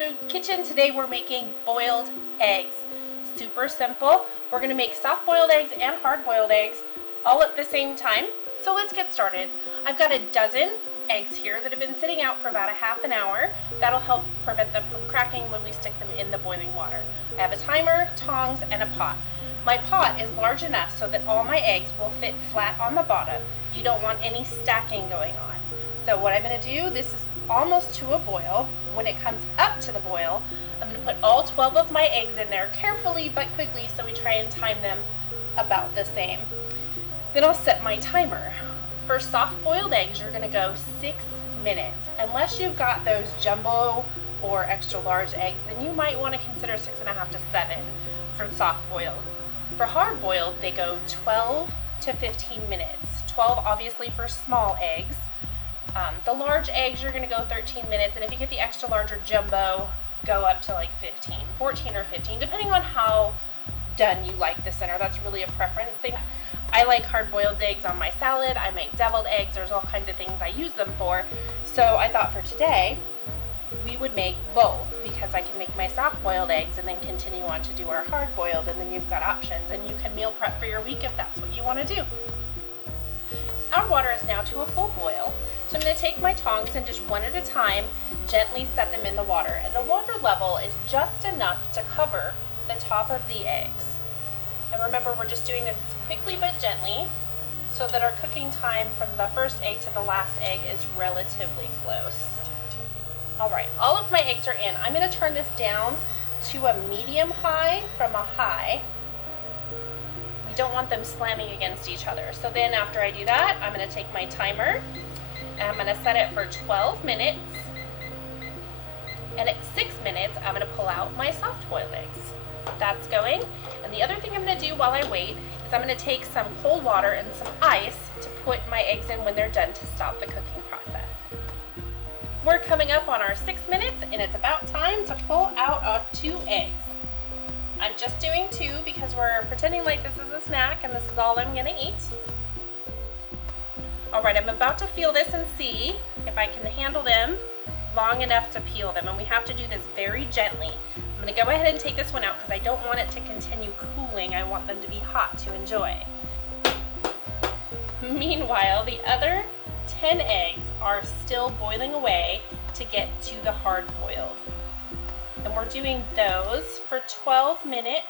Food Kitchen. Today we're making boiled eggs. Super simple. We're going to make soft boiled eggs and hard boiled eggs all at the same time. So let's get started. I've got a dozen eggs here that have been sitting out for about a half an hour. That'll help prevent them from cracking when we stick them in the boiling water. I have a timer, tongs, and a pot. My pot is large enough so that all my eggs will fit flat on the bottom. You don't want any stacking going on. So what I'm going to do, this is almost to a boil. When it comes up to the boil, I'm going to put all 12 of my eggs in there carefully but quickly, so we try and time them about the same. Then I'll set my timer. For soft boiled eggs, you're going to go 6 minutes. Unless you've got those jumbo or extra large eggs, then you might want to consider 6.5 to 7 for soft boiled. For hard boiled, they go 12 to 15 minutes. 12 obviously for small eggs. The large eggs, you're going to go 13 minutes, and if you get the extra large or jumbo, go up to like 14 or 15, depending on how done you like the center. That's really a preference thing. I like hard-boiled eggs on my salad. I make deviled eggs. There's all kinds of things I use them for. So I thought for today, we would make both, because I can make my soft-boiled eggs and then continue on to do our hard-boiled, and then you've got options, and you can meal prep for your week if that's what you want to do. Our water is now to a full boil, so I'm going to take my tongs and just one at a time gently set them in the water. And the water level is just enough to cover the top of the eggs. And remember, we're just doing this quickly but gently so that our cooking time from the first egg to the last egg is relatively close. Alright, all of my eggs are in. I'm going to turn this down to a medium high from a high. We don't want them slamming against each other. So then after I do that, I'm going to take my timer and I'm going to set it for 12 minutes. And at 6 minutes, I'm going to pull out my soft-boiled eggs. That's going. And the other thing I'm going to do while I wait is I'm going to take some cold water and some ice to put my eggs in when they're done to stop the cooking process. We're coming up on our 6 minutes, and it's about time to pull out our 2 eggs. I'm just doing 2 because we're pretending like this is a snack and this is all I'm going to eat. Alright, I'm about to feel this and see if I can handle them long enough to peel them, and we have to do this very gently. I'm going to go ahead and take this one out because I don't want it to continue cooling. I want them to be hot to enjoy. Meanwhile, the other 10 eggs are still boiling away to get to the hard boiled. And we're doing those for 12 minutes.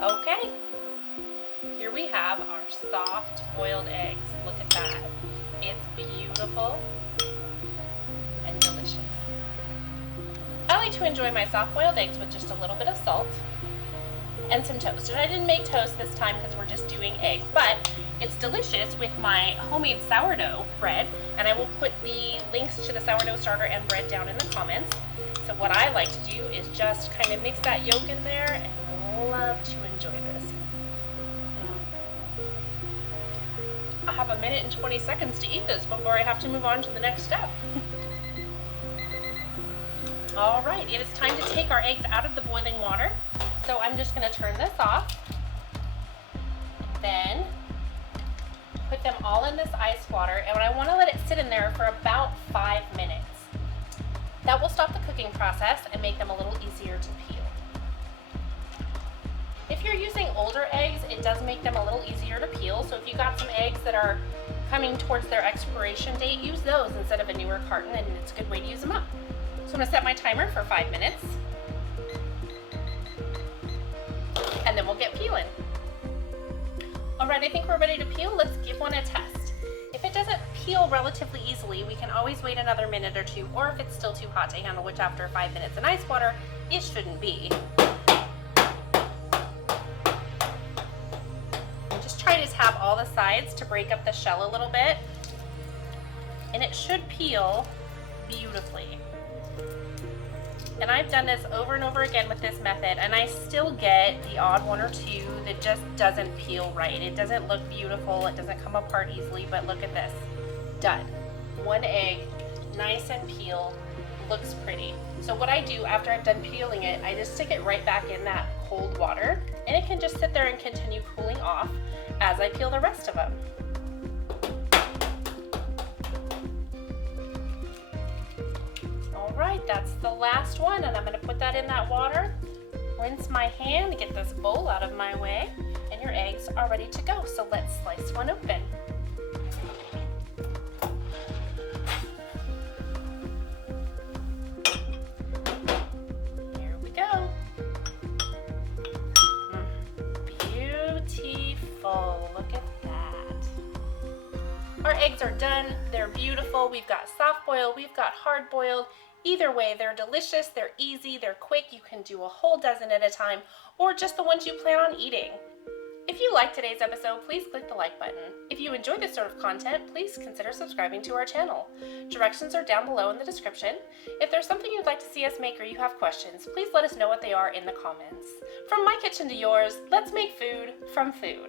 Okay, here we have our soft boiled eggs. Look at that. It's beautiful and delicious. I like to enjoy my soft boiled eggs with just a little bit of salt and some toast. And I didn't make toast this time because we're just doing eggs, but it's delicious with my homemade sourdough bread, and I will put the links to the sourdough starter and bread down in the comments. So what I like to do is just kind of mix that yolk in there, and love to enjoy this. I have a minute and 20 seconds to eat this before I have to move on to the next step. Alright, it is time to take our eggs out of the boiling water. So I'm just going to turn this off. Then put them all in this ice water, and I want to let it sit in there for about 5 minutes. That will stop the cooking process and make them a little easier to peel. If you're using older eggs, it does make them a little easier to peel. So if you got some eggs that are coming towards their expiration date, use those instead of a newer carton, and it's a good way to use them up. So I'm going to set my timer for 5 minutes, and then we'll get peeling. Alright, I think we're ready to peel. Let's give one a test. If it doesn't peel relatively easily, we can always wait another minute or 2, or if it's still too hot to handle, which after 5 minutes in ice water, it shouldn't be. Try to tap all the sides to break up the shell a little bit, and it should peel beautifully. And I've done this over and over again with this method, and I still get the odd 1 or 2 that just doesn't peel right. It doesn't look beautiful, it doesn't come apart easily, but look at this. Done. 1 egg, nice and peeled, looks pretty. So what I do after I've done peeling it, I just stick it right back in that cold water, and it can just sit there and continue cooling off as I peel the rest of them. All right, that's the last one, and I'm going to put that in that water, rinse my hand, get this bowl out of my way, and your eggs are ready to go. So let's slice one open. Here we go. Beautiful. Look at that. Our eggs are done. They're beautiful. We've got soft boiled, we've got hard boiled. Either way, they're delicious, they're easy, they're quick. You can do a whole dozen at a time, or just the ones you plan on eating. If you liked today's episode, please click the like button. If you enjoy this sort of content, please consider subscribing to our channel. Directions are down below in the description. If there's something you'd like to see us make or you have questions, please let us know what they are in the comments. From my kitchen to yours, let's make food from food.